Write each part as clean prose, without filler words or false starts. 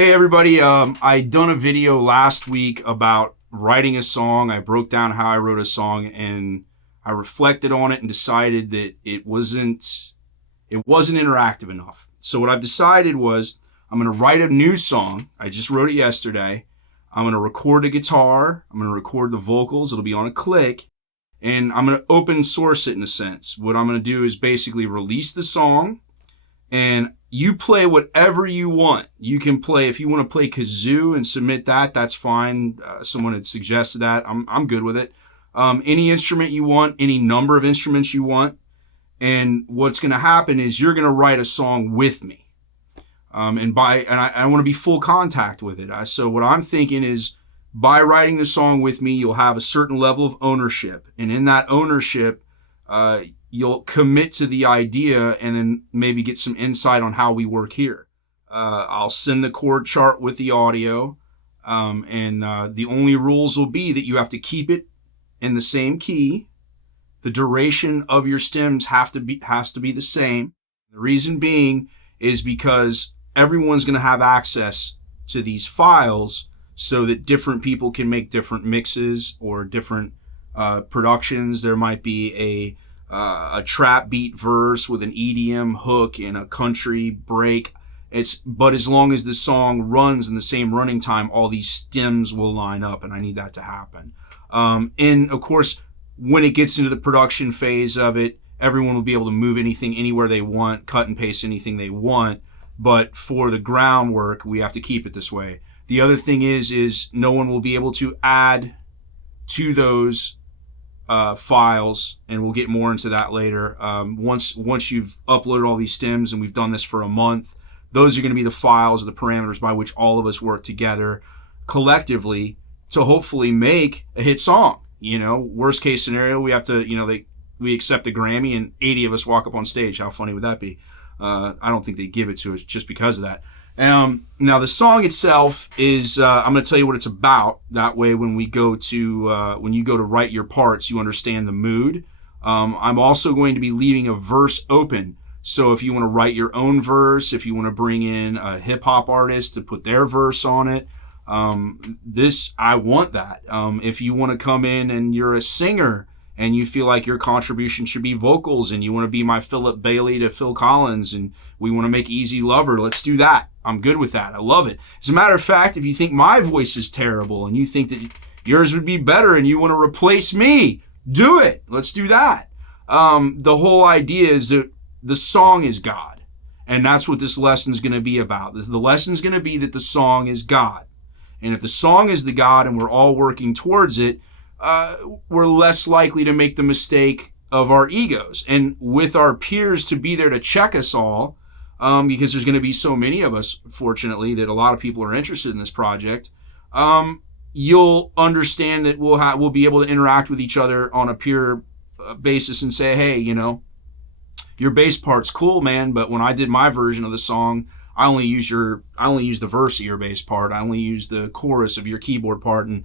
Hey everybody, I done a video last week about writing a song. I broke down how I wrote a song and I reflected on it and decided that it wasn't interactive enough. So what I've decided was I'm going to write a new song. I just wrote it yesterday. I'm going to record the guitar. I'm going to record the vocals. It'll be on a click. And I'm going to open source it in a sense. What I'm going to do is basically release the song and you play whatever you want. You can play, if you want to play kazoo and submit that, that's fine. Someone had suggested that. I'm good with it. Any instrument you want, any number of instruments you want. And what's going to happen is you're going to write a song with me. I want to be full contact with it. So what I'm thinking is by writing the song with me, you'll have a certain level of ownership. And in that ownership, you'll commit to the idea and then maybe get some insight on how we work here. I'll send the chord chart with the audio. The only rules will be that you have to keep it in the same key. The duration of your stems has to be the same. The reason being is because everyone's going to have access to these files so that different people can make different mixes or different productions. There might be a trap beat verse with an EDM hook and a country break. But as long as the song runs in the same running time, all these stems will line up, and I need that to happen. And of course, when it gets into the production phase of it, everyone will be able to move anything anywhere they want, cut and paste anything they want. But for the groundwork, we have to keep it this way. The other thing is no one will be able to add to those files, and we'll get more into that later. Once you've uploaded all these stems, and we've done this for a month, those are going to be the files or the parameters by which all of us work together collectively to hopefully make a hit song. You know, worst case scenario, we have to, we accept the Grammy and 80 of us walk up on stage. How funny would that be? I don't think they give it to us just because of that. Now the song itself is, I'm going to tell you what it's about. That way, when you go to write your parts, you understand the mood. I'm also going to be leaving a verse open. So if you want to write your own verse, if you want to bring in a hip hop artist to put their verse on it, I want that. If you want to come in and you're a singer and you feel like your contribution should be vocals and you want to be my Philip Bailey to Phil Collins and we want to make Easy Lover, let's do that. I'm good with that. I love it. As a matter of fact, if you think my voice is terrible and you think that yours would be better and you want to replace me, do it. Let's do that. The whole idea is that the song is God. And that's what this lesson is going to be about. The lesson is going to be that the song is God. And if the song is the God and we're all working towards it, we're less likely to make the mistake of our egos. And with our peers to be there to check us all, because there's going to be so many of us, fortunately, that a lot of people are interested in this project, you'll understand that we'll be able to interact with each other on a peer basis and say, hey, your bass part's cool, man, but when I did my version of the song, I only used the verse of your bass part. I only used the chorus of your keyboard part, and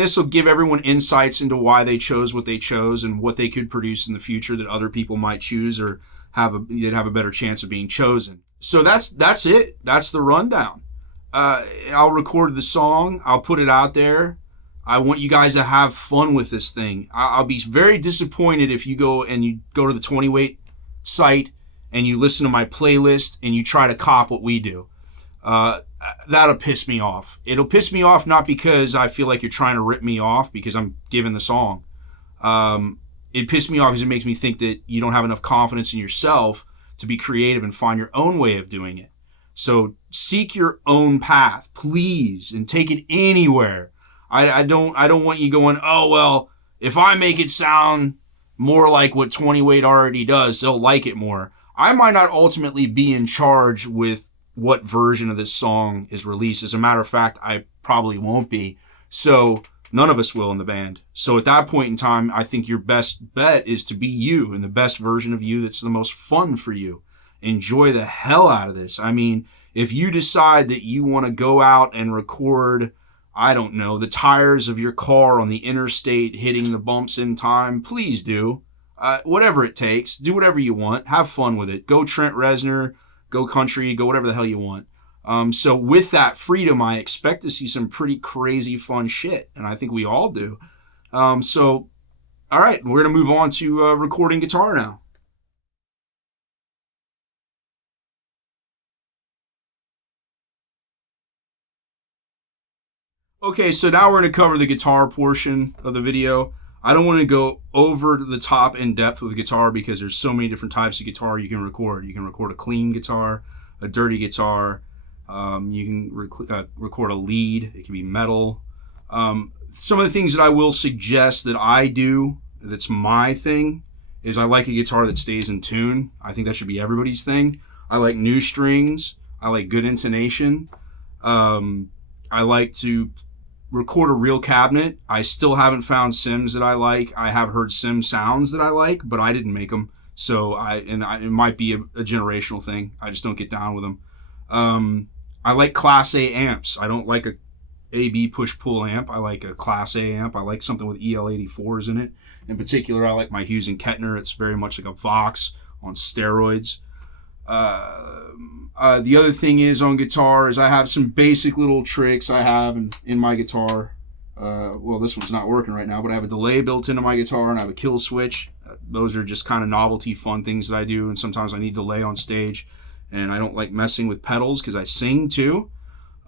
this will give everyone insights into why they chose what they chose and what they could produce in the future that other people might choose or have a better chance of being chosen. So that's it. That's the rundown. I'll record the song. I'll put it out there. I want you guys to have fun with this thing. I'll be very disappointed if you go to the 20 Weight site and you listen to my playlist and you try to cop what we do. That'll piss me off. It'll piss me off not because I feel like you're trying to rip me off because I'm giving the song. It pissed me off because it makes me think that you don't have enough confidence in yourself to be creative and find your own way of doing it. So seek your own path, please, and take it anywhere. I don't want you going, oh, well, if I make it sound more like what 20 Weight already does, they'll like it more. I might not ultimately be in charge with what version of this song is released. As a matter of fact, I probably won't be. So none of us will in the band. So at that point in time, I think your best bet is to be you and the best version of you that's the most fun for you. Enjoy the hell out of this. I mean, if you decide that you want to go out and record, I don't know, the tires of your car on the interstate hitting the bumps in time, please do. Whatever it takes, do whatever you want. Have fun with it. Go Trent Reznor, go country, go whatever the hell you want. So with that freedom, I expect to see some pretty crazy fun shit, and I think we all do. So, all right, we're going to move on to recording guitar now. Okay, so now we're going to cover the guitar portion of the video. I don't want to go over the top in depth with the guitar because there's so many different types of guitar you can record. You can record a clean guitar, a dirty guitar. You can record a lead. It can be metal. Some of the things that I will suggest that I do, that's my thing, is I like a guitar that stays in tune. I think that should be everybody's thing. I like new strings. I like good intonation. I like to record a real cabinet. I still haven't found Sims that I like. I have heard Sim sounds that I like, but I didn't make them. So it might be a generational thing. I just don't get down with them. I like Class A amps. I don't like a AB push-pull amp. I like a Class A amp. I like something with EL84s in it. In particular, I like my Hughes and Kettner. It's very much like a Vox on steroids. The other thing is on guitar is I have some basic little tricks I have in my guitar. Well, this one's not working right now, but I have a delay built into my guitar and I have a kill switch. Those are just kind of novelty fun things that I do, and sometimes I need delay on stage, and I don't like messing with pedals because I sing too.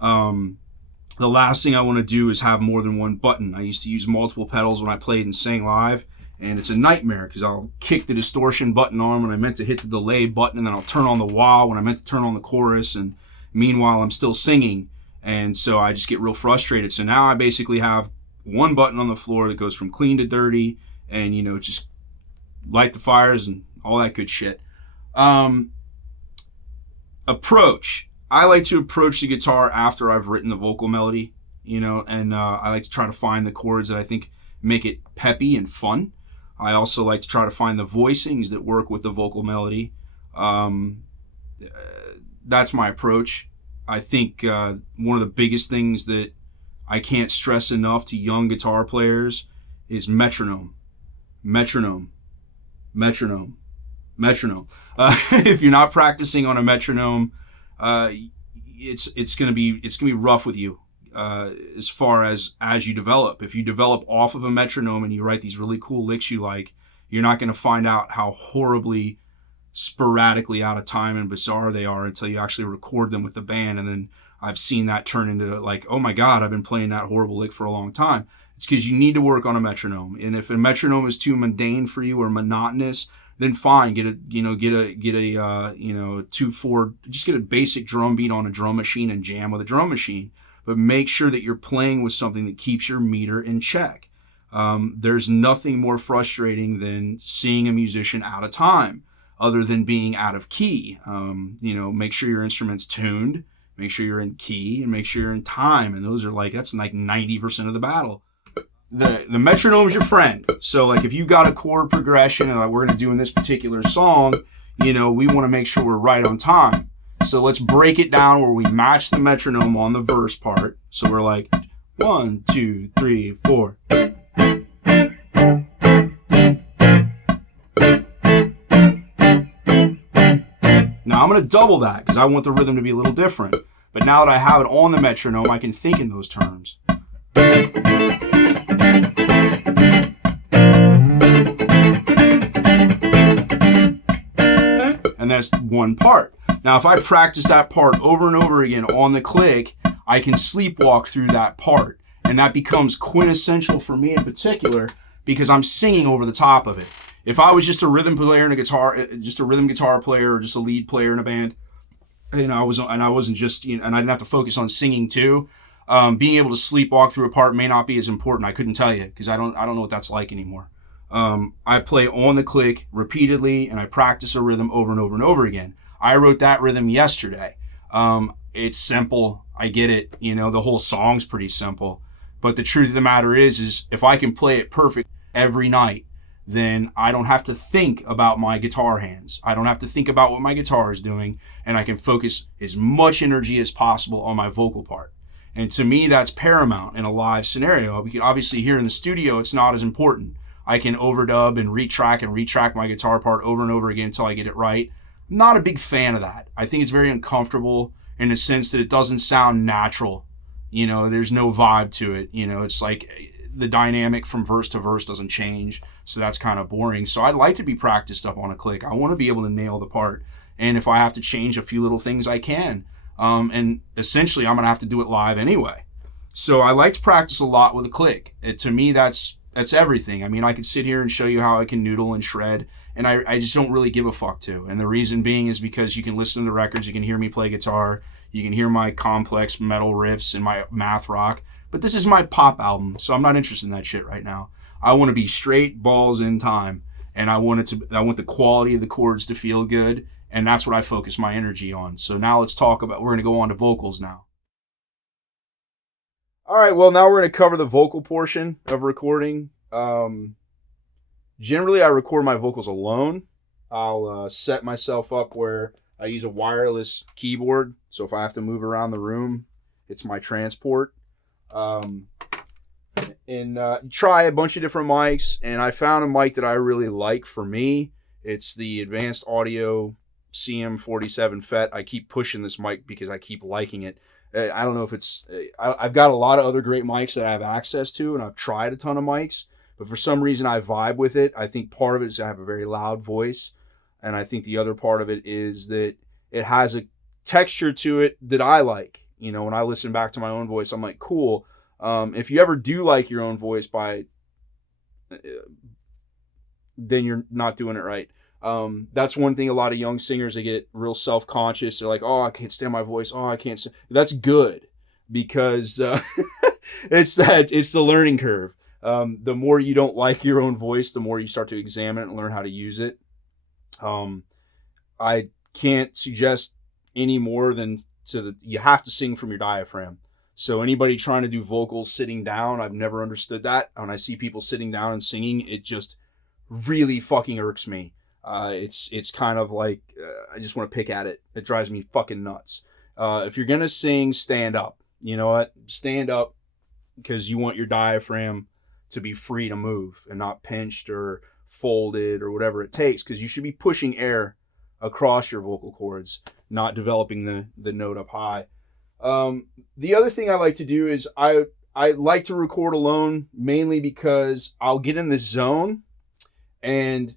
The last thing I want to do is have more than one button. I used to use multiple pedals when I played and sang live, and it's a nightmare because I'll kick the distortion button on when I meant to hit the delay button, and then I'll turn on the wah when I meant to turn on the chorus, and meanwhile I'm still singing, and so I just get real frustrated. So now I basically have one button on the floor that goes from clean to dirty, and just light the fires and all that good shit. Approach. I like to approach the guitar after I've written the vocal melody, and I like to try to find the chords that I think make it peppy and fun. I also like to try to find the voicings that work with the vocal melody. That's my approach. I think one of the biggest things that I can't stress enough to young guitar players is metronome. Metronome. Metronome. Metronome. If you're not practicing on a metronome, it's gonna be rough with you as far as you develop. If you develop off of a metronome and you write these really cool licks you like, you're not gonna find out how horribly sporadically out of time and bizarre they are until you actually record them with the band. And then I've seen that turn into like, oh my God, I've been playing that horrible lick for a long time. It's because you need to work on a metronome. And if a metronome is too mundane for you or monotonous, then fine, get a 2/4, just get a basic drum beat on a drum machine and jam with a drum machine. But make sure that you're playing with something that keeps your meter in check. There's nothing more frustrating than seeing a musician out of time, other than being out of key. Make sure your instrument's tuned, make sure you're in key, and make sure you're in time. And that's like 90% of the battle. The metronome's your friend. So like if you got a chord progression like we're going to do in this particular song, we want to make sure we're right on time. So let's break it down where we match the metronome on the verse part. So we're like 1, 2, 3, 4. Now I'm going to double that because I want the rhythm to be a little different. But now that I have it on the metronome, I can think in those terms. And that's one part. Now, if I practice that part over and over again on the click, I can sleepwalk through that part. And that becomes quintessential for me in particular because I'm singing over the top of it. If I was just a rhythm player in a guitar, just a rhythm guitar player or just a lead player in a band, and I wasn't just, and I didn't have to focus on singing too, being able to sleepwalk through a part may not be as important. I couldn't tell you because I don't know what that's like anymore. I play on the click repeatedly and I practice a rhythm over and over and over again. I wrote that rhythm yesterday. It's simple. I get it. The whole song's pretty simple. But the truth of the matter is if I can play it perfect every night, then I don't have to think about my guitar hands. I don't have to think about what my guitar is doing, and I can focus as much energy as possible on my vocal part. And to me, that's paramount in a live scenario. Obviously, here in the studio, it's not as important. I can overdub and retrack my guitar part over and over again until I get it right. I'm not a big fan of that. I think it's very uncomfortable. in the sense that it doesn't sound natural. You know, there's no vibe to it. You know, it's like the dynamic from verse to verse doesn't change. So that's kind of boring. So I'd like to be practiced up on a click. I want to be able to nail the part. And if I have to change a few little things, I can. And essentially, I'm going to have to do it live anyway. So I like to practice a lot with a click. To me, that's everything. I mean, I could sit here and show you how I can noodle and shred, and I just don't really give a fuck to. And the reason being is because you can listen to the records, you can hear me play guitar, you can hear my complex metal riffs and my math rock, but this is my pop album, so I'm not interested in that shit right now. I want to be straight balls in time, and I want the quality of the chords to feel good, and that's what I focus my energy on. So now let's talk about, we're going to go on to vocals now. All right, well, now we're going to cover the vocal portion of recording. Generally, I record my vocals alone. I'll set myself up where I use a wireless keyboard. So if I have to move around the room, it's my transport. Try a bunch of different mics, and I found a mic that I really like for me. It's the Advanced Audio CM47 FET. I keep pushing this mic because I keep liking it. I don't know if it's... I've got a lot of other great mics that I have access to, and I've tried a ton of mics, but for some reason I vibe with it. I think part of it is I have a very loud voice, and I think the other part of it is that it has a texture to it that I like. You know, when I listen back to my own voice, I'm like, cool. If you ever do like your own voice, then you're not doing it right. That's one thing a lot of young singers, they get real self-conscious. They're like, oh, I can't stand my voice. Oh, I can't stand. That's good, because it's the learning curve. The more you don't like your own voice, the more you start to examine it and learn how to use it. I can't suggest any more than you have to sing from your diaphragm. So anybody trying to do vocals sitting down, I've never understood that. When I see people sitting down and singing, it just really fucking irks me. It's kind of like, I just want to pick at it. It drives me fucking nuts. If you're going to sing, stand up. You know what? Stand up, because you want your diaphragm to be free to move and not pinched or folded or whatever it takes, because you should be pushing air across your vocal cords, not developing the note up high. The other thing I like to do is I like to record alone, mainly because I'll get in this zone, and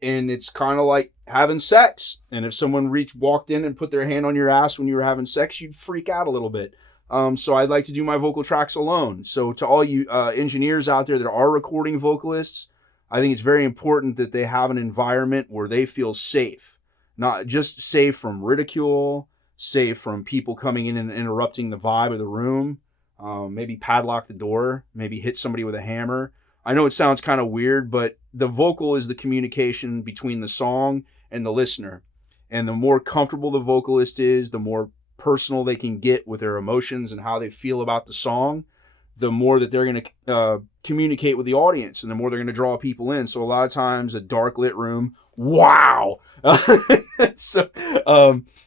it's kind of like having sex. And if someone walked in and put their hand on your ass when you were having sex, you'd freak out a little bit. So I'd like to do my vocal tracks alone. So to all you engineers out there that are recording vocalists, I think it's very important that they have an environment where they feel safe. Not just safe from ridicule, safe from people coming in and interrupting the vibe of the room. Maybe padlock the door, maybe hit somebody with a hammer. I know it sounds kind of weird, but the vocal is the communication between the song and the listener. And the more comfortable the vocalist is, the more personal they can get with their emotions and how they feel about the song, the more that they're going to communicate with the audience, and the more they're going to draw people in. So a lot of times, a dark lit room, wow! So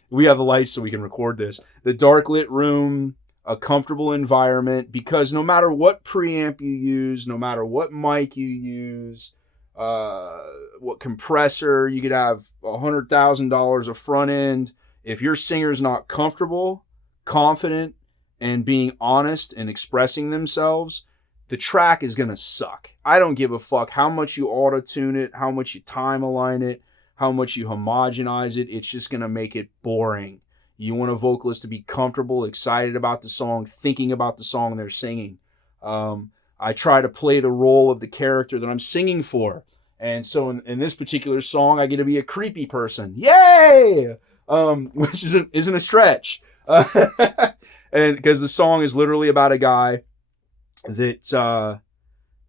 we have the lights so we can record this. The dark lit room, a comfortable environment, because no matter what preamp you use, no matter what mic you use, what compressor, you could have $100,000 of front end. If your singer's not comfortable, confident, and being honest and expressing themselves, the track is going to suck. I don't give a fuck how much you auto-tune it, how much you time align it, how much you homogenize it. It's just going to make it boring. You want a vocalist to be comfortable, excited about the song, thinking about the song they're singing. I try to play the role of the character that I'm singing for. And so in this particular song, I get to be a creepy person. Yay! Which isn't a stretch. And because the song is literally about a guy that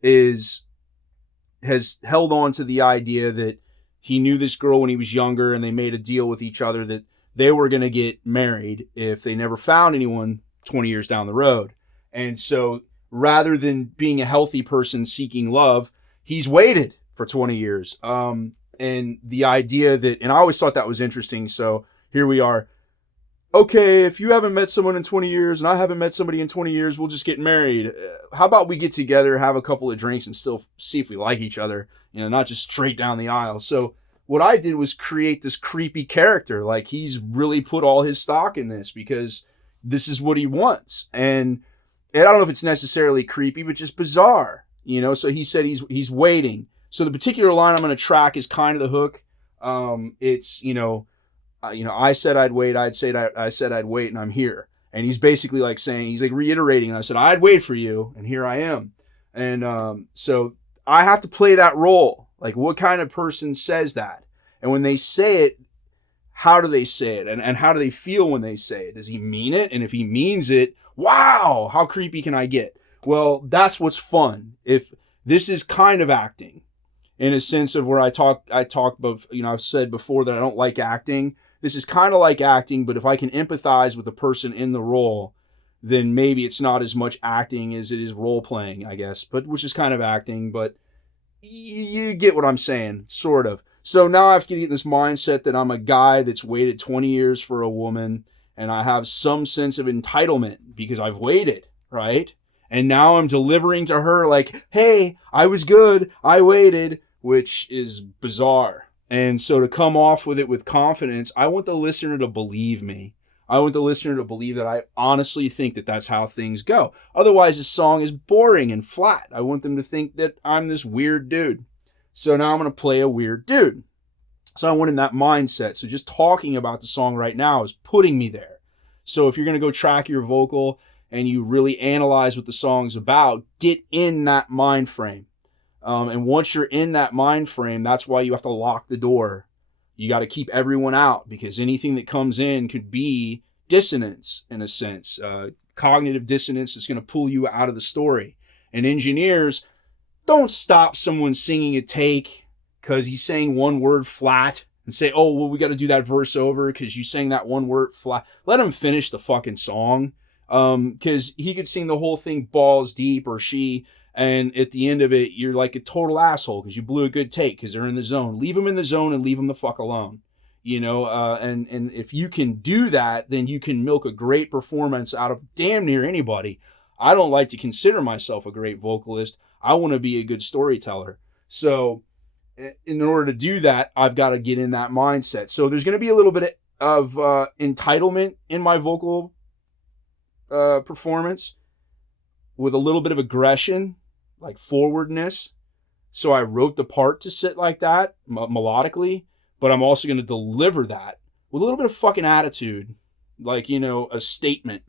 has held on to the idea that he knew this girl when he was younger, and they made a deal with each other that they were going to get married if they never found anyone 20 years down the road. And so rather than being a healthy person seeking love, he's waited for 20 years. And the idea that, and I always thought that was interesting. So here we are. Okay, if you haven't met someone in 20 years and I haven't met somebody in 20 years, we'll just get married. How about we get together, have a couple of drinks, and still see if we like each other, you know, not just straight down the aisle. So what I did was create this creepy character. Like, he's really put all his stock in this because this is what he wants. And I don't know if it's necessarily creepy, but just bizarre, you know? So he said he's waiting. So the particular line I'm going to track is kind of the hook. It's, I said I'd wait. I said I'd wait, and I'm here. And he's basically like saying, he's like reiterating. I said, I'd wait for you, and here I am. And so I have to play that role. Like, what kind of person says that? And when they say it, how do they say it? And how do they feel when they say it? Does he mean it? And if he means it, wow, how creepy can I get? Well, that's what's fun. If this is kind of acting, in a sense of where I talk about, I've said before that I don't like acting. This is kind of like acting, but if I can empathize with the person in the role, then maybe it's not as much acting as it is role playing, I guess, but which is kind of acting, but you get what I'm saying, sort of. So now I have to get in this mindset that I'm a guy that's waited 20 years for a woman, and I have some sense of entitlement because I've waited, right? And now I'm delivering to her like, hey, I was good, I waited, which is bizarre. And so to come off with it with confidence, I want the listener to believe me. I want the listener to believe that I honestly think that that's how things go. Otherwise, this song is boring and flat. I want them to think that I'm this weird dude. So now I'm going to play a weird dude. So I went in that mindset. So just talking about the song right now is putting me there. So if you're going to go track your vocal and you really analyze what the song's about, get in that mind frame. And once you're in that mind frame, that's why you have to lock the door. You got to keep everyone out because anything that comes in could be dissonance in a sense. Cognitive dissonance is going to pull you out of the story. And engineers, don't stop someone singing a take because he's saying one word flat and say, oh, well, we got to do that verse over because you sang that one word flat. Let him finish the fucking song because he could sing the whole thing balls deep or she. And at the end of it, you're like a total asshole because you blew a good take because they're in the zone. Leave them in the zone and leave them the fuck alone. And if you can do that, then you can milk a great performance out of damn near anybody. I don't like to consider myself a great vocalist. I want to be a good storyteller. So in order to do that, I've got to get in that mindset. So there's going to be a little bit of entitlement in my vocal performance with a little bit of aggression, like forwardness. So I wrote the part to sit like that melodically, but I'm also going to deliver that with a little bit of fucking attitude, like, a statement.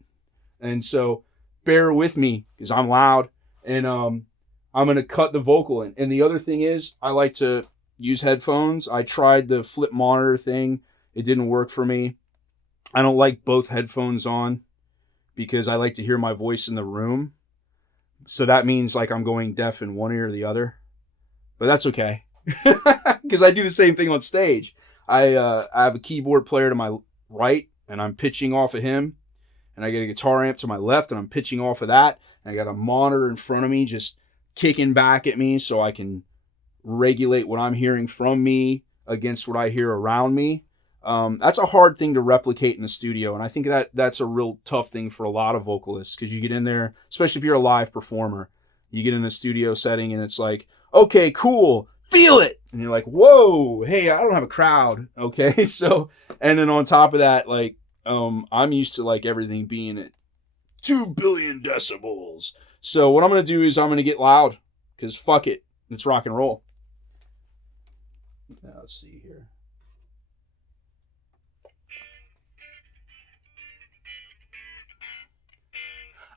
And so bear with me because I'm loud and I'm going to cut the vocal in. And the other thing is I like to use headphones. I tried the flip monitor thing. It didn't work for me. I don't like both headphones on because I like to hear my voice in the room. So that means like I'm going deaf in one ear or the other, but that's okay because I do the same thing on stage. I have a keyboard player to my right and I'm pitching off of him, and I get a guitar amp to my left and I'm pitching off of that. And I got a monitor in front of me just kicking back at me so I can regulate what I'm hearing from me against what I hear around me. That's a hard thing to replicate in the studio. And I think that's a real tough thing for a lot of vocalists because you get in there, especially if you're a live performer, you get in a studio setting and it's like, okay, cool, feel it. And you're like, whoa, hey, I don't have a crowd. Okay. So, and then on top of that, like, I'm used to like everything being at 2 billion decibels. So what I'm going to do is I'm going to get loud because fuck it. It's rock and roll. Now, let's see here.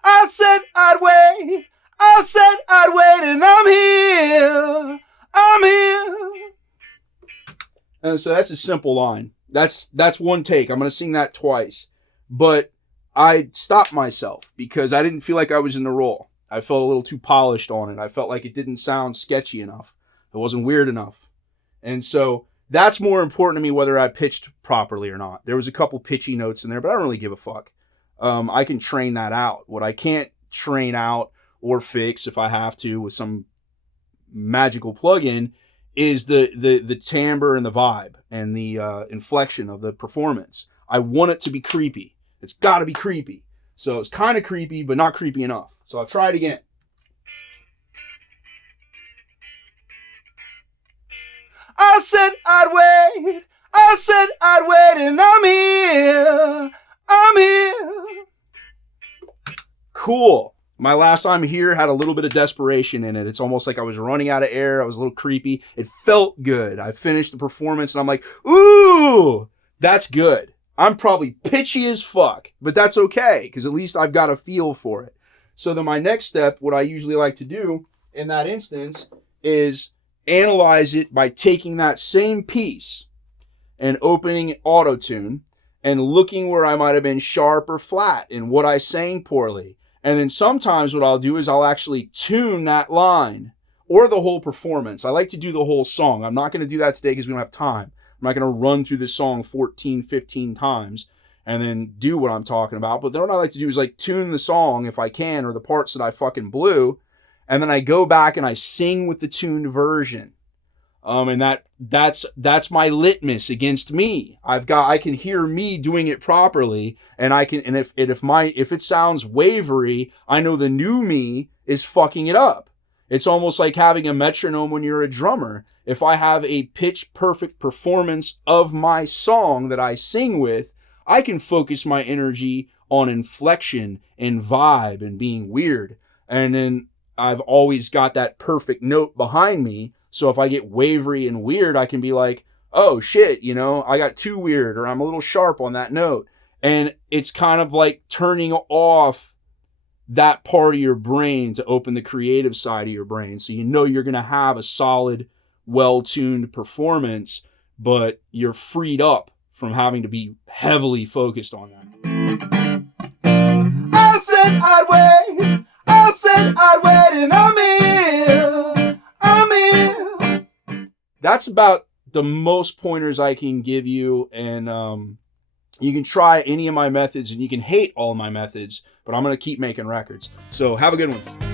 I said I'd wait. I said I'd wait, and I'm here. I'm here. And so that's a simple line. That's one take. I'm going to sing that twice. But I stopped myself because I didn't feel like I was in the role. I felt a little too polished on it. I felt like it didn't sound sketchy enough. It wasn't weird enough. And so that's more important to me whether I pitched properly or not. There was a couple pitchy notes in there, but I don't really give a fuck. I can train that out. What I can't train out or fix if I have to with some magical plugin is the timbre and the vibe and the inflection of the performance. I want it to be creepy. It's got to be creepy. So it's kind of creepy, but not creepy enough. So I'll try it again. I said I'd wait. I said I'd wait, and I'm here. I'm here. Cool. My last I'm here had a little bit of desperation in it. It's almost like I was running out of air. I was a little creepy. It felt good. I finished the performance and I'm like, ooh, that's good. I'm probably pitchy as fuck, but that's okay because at least I've got a feel for it. So then my next step, what I usually like to do in that instance is analyze it by taking that same piece and opening Auto-Tune and looking where I might have been sharp or flat and what I sang poorly. And then sometimes what I'll do is I'll actually tune that line or the whole performance. I like to do the whole song. I'm not going to do that today because we don't have time. I'm not going to run through this song 14, 15 times and then do what I'm talking about. But then what I like to do is like tune the song if I can, or the parts that I fucking blew. And then I go back and I sing with the tuned version. And that's my litmus against me. I can hear me doing it properly, and if it sounds wavery, I know the new me is fucking it up. It's almost like having a metronome when you're a drummer. If I have a pitch perfect performance of my song that I sing with, I can focus my energy on inflection and vibe and being weird. And then I've always got that perfect note behind me. So if I get wavery and weird, I can be like, oh shit, I got too weird, or I'm a little sharp on that note. And it's kind of like turning off that part of your brain to open the creative side of your brain. So you're going to have a solid, well-tuned performance, but you're freed up from having to be heavily focused on that. I said I'd wait. I said I'd wait, and I'm here. I'm here. That's about the most pointers I can give you. And you can try any of my methods and you can hate all of my methods, but I'm going to keep making records. So have a good one.